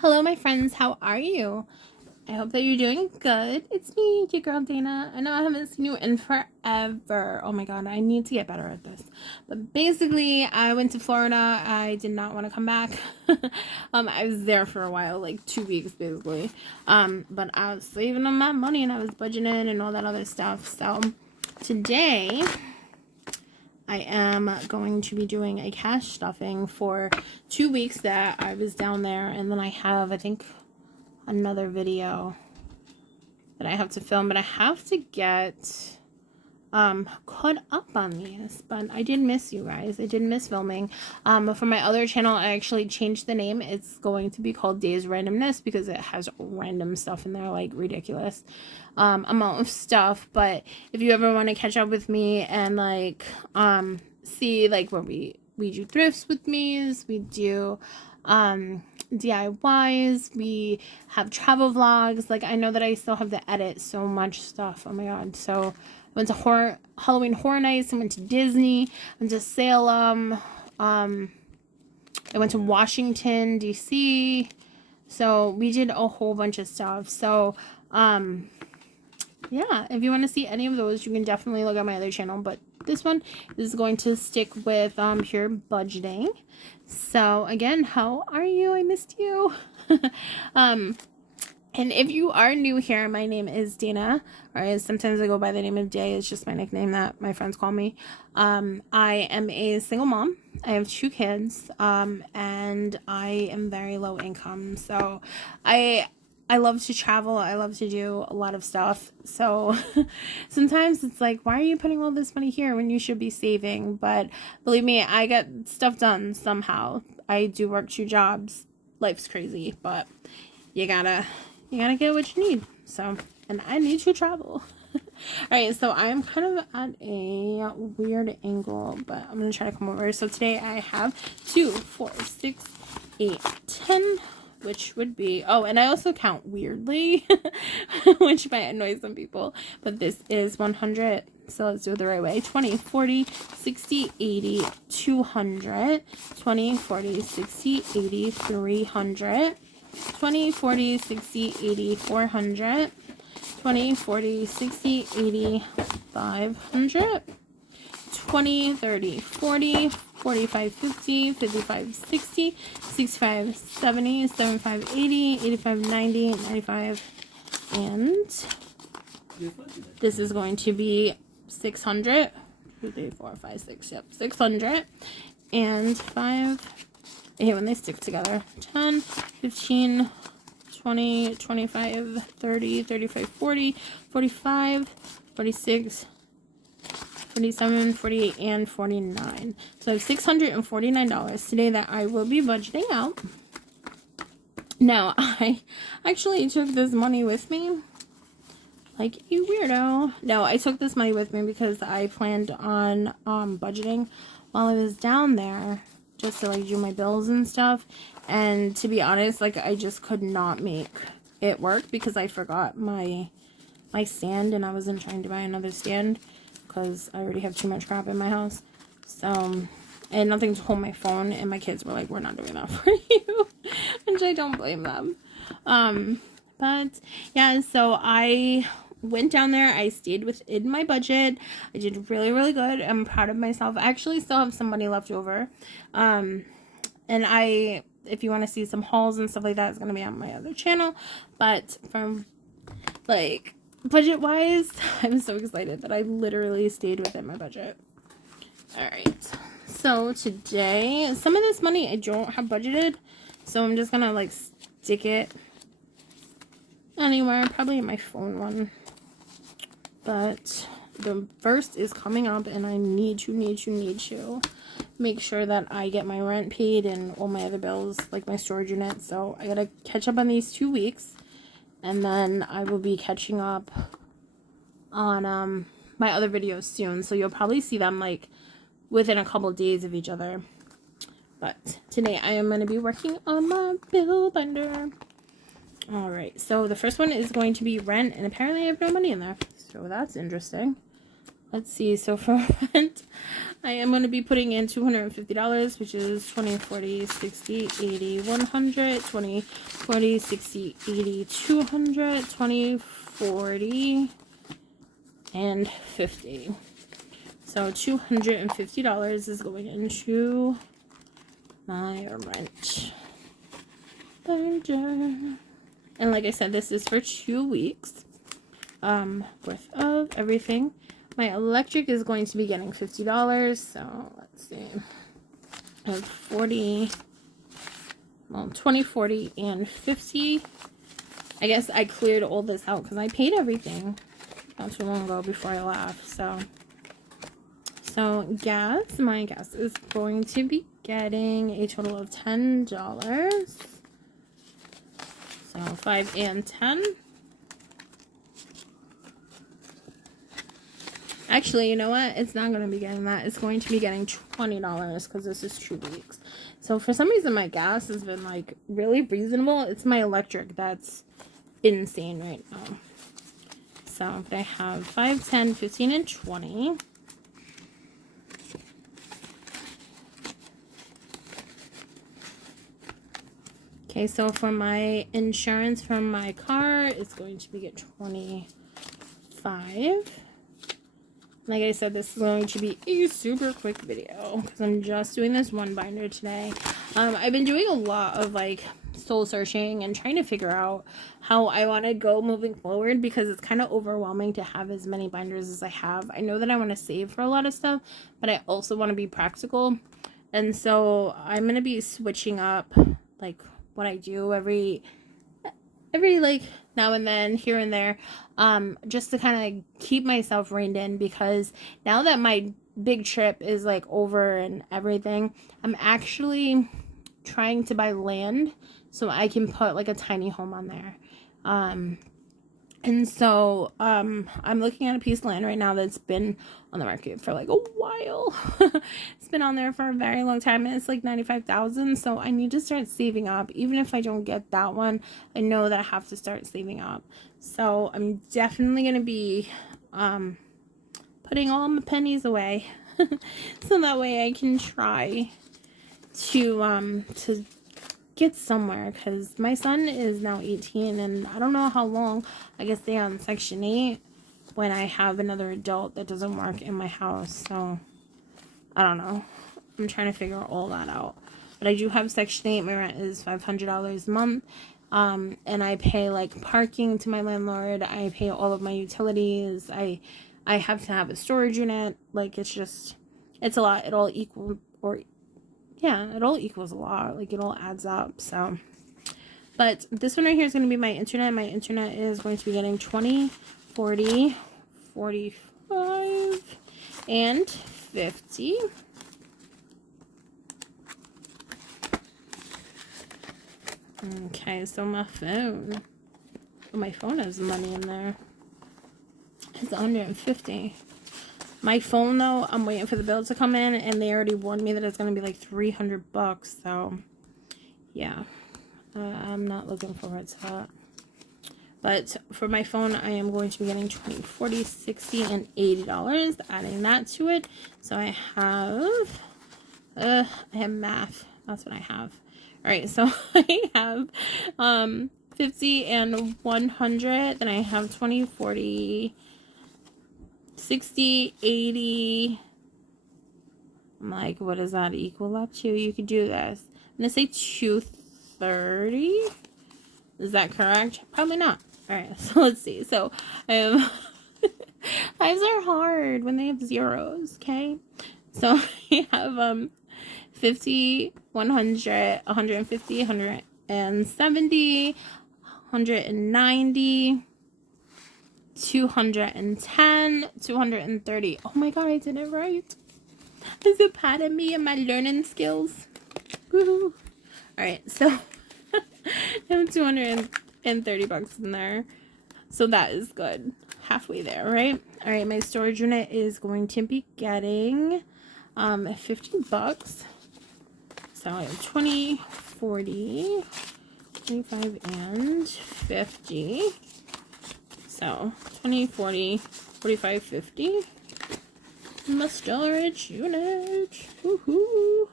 Hello, my friends. How are you? I hope that you're doing good. It's me, your girl Dana. I know I haven't seen you in forever. Oh my god, I need to get better at this. But basically, I went to Florida. I did not want to come back. I was there for a while, like 2 weeks basically. But I was saving on my money and I was budgeting and all that other stuff. So today I am going to be doing a cash stuffing for 2 weeks that I was down there, and then I have, I think, another video that I have to film, but I have to get caught up on these. But I did miss you guys. I did miss filming. For my other channel, I actually changed the name. It's going to be called Days Randomness because it has random stuff in there, like ridiculous amount of stuff. But if you ever want to catch up with me and like see like where we do thrifts with me, we do DIYs, we have travel vlogs. Like, I know that I still have to edit so much stuff. Oh my god. So I went to Halloween Horror Nights, I went to Disney, I went to Salem, I went to Washington DC. So we did a whole bunch of stuff. So yeah, if you want to see any of those, you can definitely look at my other channel, but this one is going to stick with pure budgeting. So again, how are you? I missed you. And if you are new here, my name is Dana, or sometimes I go by the name of Day. It's just my nickname that my friends call me. I am a single mom. I have 2 kids, and I am very low income. So I love to travel. I love to do a lot of stuff. So sometimes it's like, why are you putting all this money here when you should be saving? But believe me, I get stuff done somehow. I do work 2 jobs. Life's crazy, but you gotta get what you need. So, and I need to travel. All right, so I'm kind of at a weird angle, but I'm gonna try to come over. So today I have 2, 4, 6, 8, 10, which would be, oh, and I also count weirdly, which might annoy some people, but this is 100. So let's do it the right way. 20, 40, 60, 80, 200, 20, 40, 60, 80, 300, 20, 40, 60, 80, 400, 20, 40, 60, 80, 500, 20, 30, 40, 45, 50, 55, 60, 65, 70, 75, 80, 85, 90, 95, and this is going to be 600, 2, 3, 4, 5, 6, yep, 600, and 5, I hate when they stick together, 10, 15, 20, 25, 30, 35, 40, 45, 46, 47, 48, and 49. So I have $649 today that I will be budgeting out. Now, I actually took this money with me. Like a weirdo. No, I took this money with me because I planned on budgeting while I was down there, just to like do my bills and stuff. And to be honest, like I just could not make it work because I forgot my stand, and I wasn't trying to buy another stand because I already have too much crap in my house. So I had nothing to hold my phone, and my kids were like, we're not doing that for you, which I don't blame them. But yeah, so I went down there. I stayed within my budget. I did really, really good. I'm proud of myself. I actually still have some money left over. And if you want to see some hauls and stuff like that, it's going to be on my other channel. But from like budget wise, I'm so excited that I literally stayed within my budget. Alright, so today, some of this money I don't have budgeted, so I'm just gonna like stick it anywhere, probably in my phone one. But the first is coming up, and I need to make sure that I get my rent paid and all my other bills, like my storage unit. So I gotta catch up on these 2 weeks, and then I will be catching up on my other videos soon. So you'll probably see them like within a couple days of each other. But today I am going to be working on my bill binder. Alright, so the first one is going to be rent, and apparently I have no money in there. So that's interesting. let's see. So for rent, I am going to be putting in $250, which is 20, 40, 60, 80, 100, 20, 40, 60, 80, 200, 20, 40, and 50. So $250 is going into my rent binder. And like I said, this is for 2 weeks worth of everything. My electric is going to be getting $50. So let's see. I have 40, well, 20, 40, and 50. I guess I cleared all this out because I paid everything not too long ago before I left. So gas, my gas is going to be getting a total of $10. So 5 and 10. Actually, you know what? It's not going to be getting that. It's going to be getting $20 because this is 2 weeks. So for some reason, my gas has been like really reasonable. It's my electric that's insane right now. So, but I have 5, 10, 15, and 20. Okay, so for my insurance from my car, it's going to be at $25. Like I said, this is going to be a super quick video because I'm just doing this one binder today. I've been doing a lot of like soul searching and trying to figure out how I want to go moving forward because it's kind of overwhelming to have as many binders as I have. I know that I want to save for a lot of stuff, but I also want to be practical. And so I'm going to be switching up like what I do every like now and then, here and there, just to kind of keep myself reined in, because now that my big trip is like over and everything, I'm actually trying to buy land so I can put like a tiny home on there. And so I'm looking at a piece of land right now that's been on the market for like a while. It's been on there for a very long time, and it's like $95,000. So I need to start saving up. Even if I don't get that one, I know that I have to start saving up. So I'm definitely gonna be putting all my pennies away, so that way I can try to get somewhere, because my son is now 18 and I don't know how long I can stay on Section 8 when I have another adult that doesn't work in my house. So I don't know. I'm trying to figure all that out. But I do have Section 8. My rent is $500 a month. And I pay like parking to my landlord. I pay all of my utilities. I have to have a storage unit. Like it's a lot. It all equals a lot. Like it all adds up. So, but this one right here is going to be my internet. My internet is going to be getting 20, 40, 45, and 50. Okay, so my phone. Oh, my phone has money in there. It's 150. My phone, though, I'm waiting for the bill to come in, and they already warned me that it's going to be like $300. So, yeah. I'm not looking forward to that. But for my phone, I am going to be getting $20, $40, $60, and $80. Adding that to it. So I have math. That's what I have. Alright, so I have 50 and 100. Then I have 20, 40, 60, 80. I'm like, what does that equal up to? You could do this. I'm going to say 230. Is that correct? Probably not. Alright, so let's see. So I have fives are hard when they have zeros, okay? So I have 50, 100, 150, 170, 190, 210, 230. Oh my god, I did it right. I'm so proud of me and my learning skills. Woohoo. Alright, so I have $230 in there. So that is good. Halfway there, right? Alright, my storage unit is going to be getting $50. So I have 20, 40, 25, and 50. So 20, 40, 45, 50. my storage unit. Woohoo!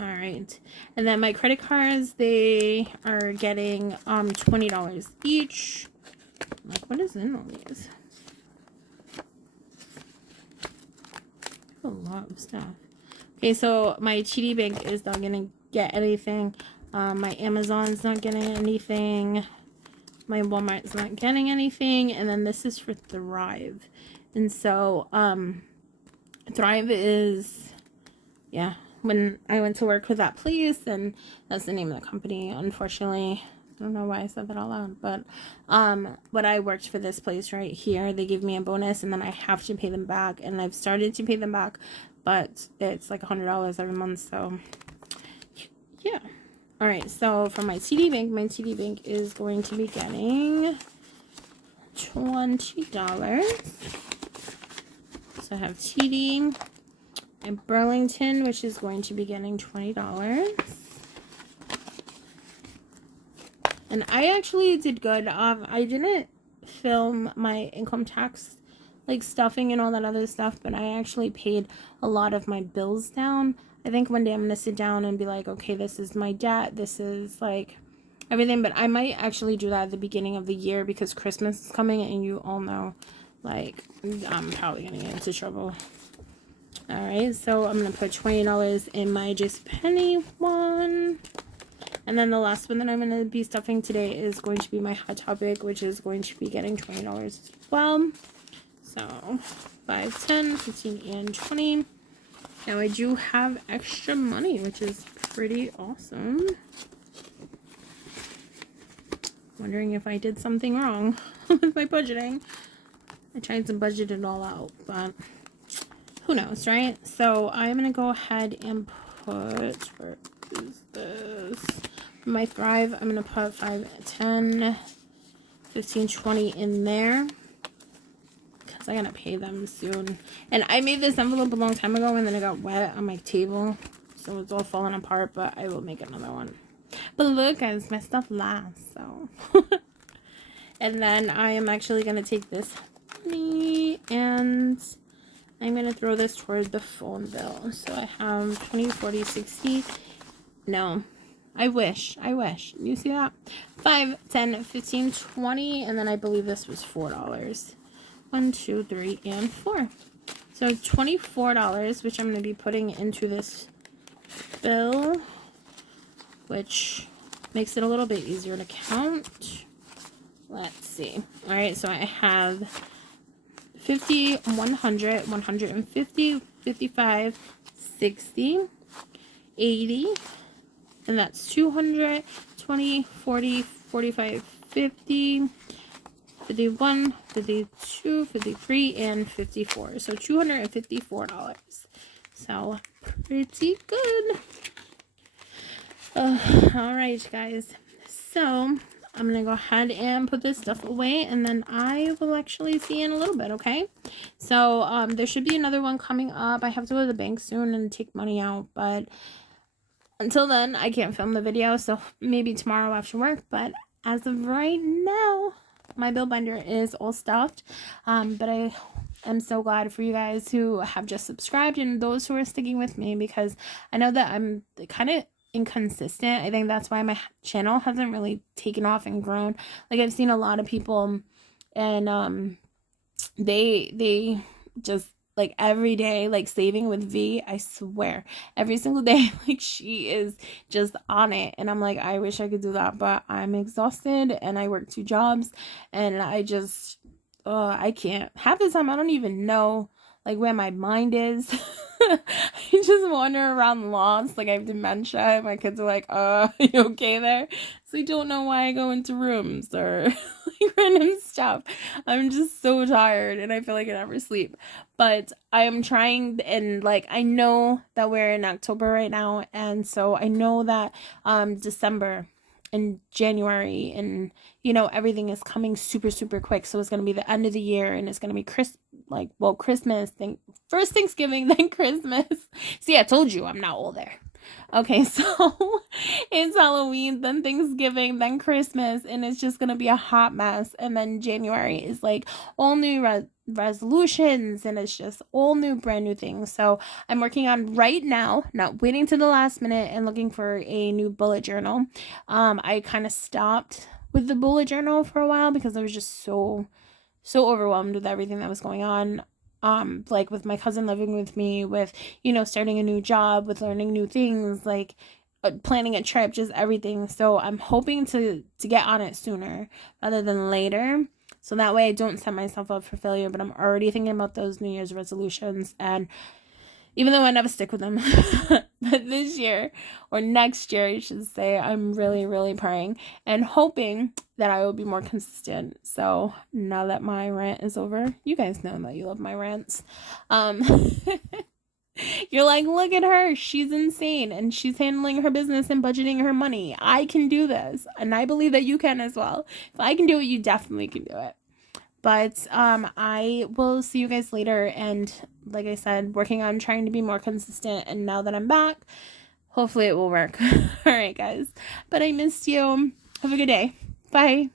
Alright. And then my credit cards, they are getting $20 each. Like, what is in all these? A lot of stuff. Okay, so my TD Bank is not gonna get anything. My Amazon's not getting anything. My Walmart's not getting anything. And then this is for Thrive. And so, Thrive is, yeah, when I went to work with that place, and that's the name of the company, unfortunately. I don't know why I said that out loud, but when I worked for this place right here, they gave me a bonus, and then I have to pay them back, and I've started to pay them back, but it's like $100 every month, so yeah. All right, so for my TD Bank is going to be getting $20. So I have TD and Burlington, which is going to be getting $20. And I actually did good. I didn't film my income tax, like stuffing and all that other stuff, but I actually paid a lot of my bills down. I think one day I'm going to sit down and be like, okay, this is my debt. This is like everything. But I might actually do that at the beginning of the year because Christmas is coming, and you all know, like, I'm probably going to get into trouble. All right, so I'm going to put $20 in my JCPenney one. And then the last one that I'm going to be stuffing today is going to be my Hot Topic, which is going to be getting $20 as well. So 5, 10, 15, and 20. Now I do have extra money, which is pretty awesome. Wondering if I did something wrong with my budgeting. I tried to budget it all out, but who knows, right? So I'm going to go ahead and put, where is this? For my Thrive, I'm going to put 5, 10, 15, 20 in there. Because I got to pay them soon. And I made this envelope a long time ago, and then it got wet on my table. So it's all falling apart, but I will make another one. But look, guys, my stuff lasts, so. And then I am actually going to take this money, and I'm going to throw this toward the phone bill. So I have 20, 40, 60. No, I wish. You see that? 5, 10, 15, 20. And then I believe this was $4. 1, 2, 3, and 4. So $24, which I'm going to be putting into this bill, which makes it a little bit easier to count. Let's see. All right, so I have 50, 100, 150, 55, 60, 80, and that's 200, 20, 40, 45, 50, 51, 52, 53, and 54. So $254. So pretty good. All right, guys. So I'm going to go ahead and put this stuff away, and then I will actually see you in a little bit, okay? So, there should be another one coming up. I have to go to the bank soon and take money out, but until then, I can't film the video, so maybe tomorrow after work. But as of right now, my bill binder is all stuffed, but I am so glad for you guys who have just subscribed and those who are sticking with me, because I know that I'm kind of inconsistent. I think that's why my channel hasn't really taken off and grown. Like, I've seen a lot of people, and they just, like, every day, like, saving with V, I swear, every single day, like, she is just on it, and I'm like, I wish I could do that, but I'm exhausted, and I work 2 jobs, and I just, I can't. Half the time, I don't even know, like, where my mind is. I just wander around lost, like I have dementia, and my kids are like, you okay there? So I don't know why I go into rooms or like random stuff. I'm just so tired, and I feel like I never sleep. But I am trying, and like, I know that we're in October right now, and so I know that December and January, and you know, everything is coming super, super quick. So it's going to be the end of the year, and it's going to be Christmas, first Thanksgiving, then Christmas. See, I told you I'm not old there. Okay, so it's Halloween, then Thanksgiving, then Christmas, and it's just gonna be a hot mess. And then January is like all new resolutions, and it's just all new, brand new things. So I'm working on right now, not waiting to the last minute, and looking for a new bullet journal. I kind of stopped with the bullet journal for a while because I was just so overwhelmed with everything that was going on, like with my cousin living with me, with starting a new job, with learning new things, like planning a trip, just everything. So I'm hoping to get on it sooner rather than later, so that way I don't set myself up for failure. But I'm already thinking about those New Year's resolutions, and even though I never stick with them, but this year, or next year I should say, I'm really, really praying and hoping that I will be more consistent. So now that my rant is over, you guys know that you love my rants. You're like, look at her, she's insane, and she's handling her business and budgeting her money. I can do this, and I believe that you can as well. If I can do it, you definitely can do it. But I will see you guys later, and like I said, working on trying to be more consistent, and now that I'm back, hopefully it will work. All right, guys, but I missed you. Have a good day. Bye.